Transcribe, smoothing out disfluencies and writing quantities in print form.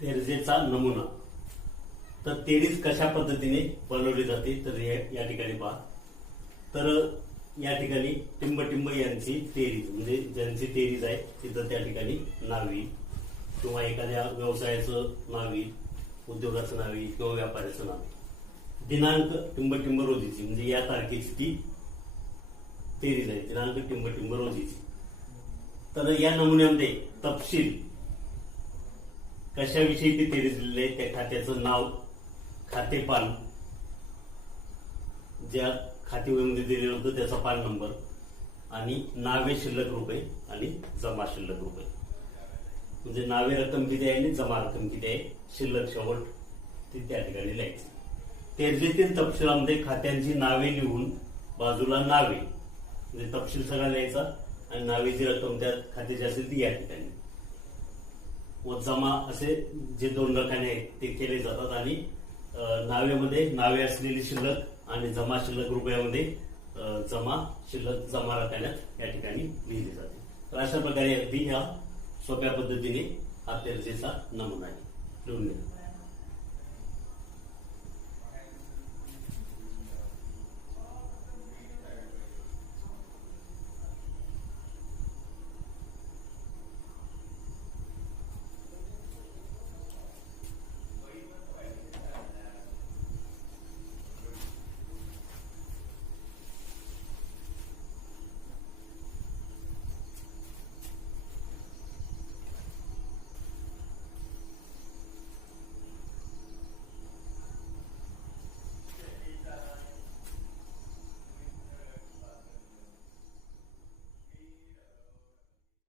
तेरजेचा नमुना. तर तेरीज कशा पद्धतीने बनवली जाते तर या ठिकाणी पहा. तर या ठिकाणी टिंबटिंब यांची तेरीज म्हणजे ज्यांची तेरीज आहे तिथं त्या ठिकाणी नाव येईल किंवा एखाद्या व्यवसायाचं नाव येईल, उद्योगाचं नाव येईल किंवा व्यापाऱ्याचं नाव. दिनांक टिंबटिंब रोजीची म्हणजे या तारखेची ती तेरीज आहे, दिनांक टिंबटिंब रोजीची. तर या नमुन्यामध्ये तपशील कशाविषयी ती तेरीज लिहिली आहे त्या खात्याचं नाव, खातेपान, ज्या खातेवहीमध्ये दिलेलं होतं त्याचा पान नंबर आणि नावे शिल्लक रुपये आणि जमा शिल्लक रुपये. म्हणजे नावे रक्कम किती आहे आणि जमा रक्कम किती आहे, शिल्लक शेवट ती त्या ठिकाणी लिहायची. तेरजेतील तपशिलामध्ये खात्यांची नावे लिहून बाजूला नावे म्हणजे तपशील सगळा लिहायचा आणि नावेची रक्कम त्या खात्याची असेल ती या ठिकाणी व जमा असे जे 2 रकाने आहेत ते केले जातात. आणि नावेमध्ये नावे असलेली शिल्लक आणि जमा शिल्लक रुपयामध्ये जमा शिल्लक जमा रकान्यात या ठिकाणी लिहिली जाते. तर अशा प्रकारे अगदी ह्या सोप्या पद्धतीने हा तेरजेचा नमुना आहे लिहून घ्या.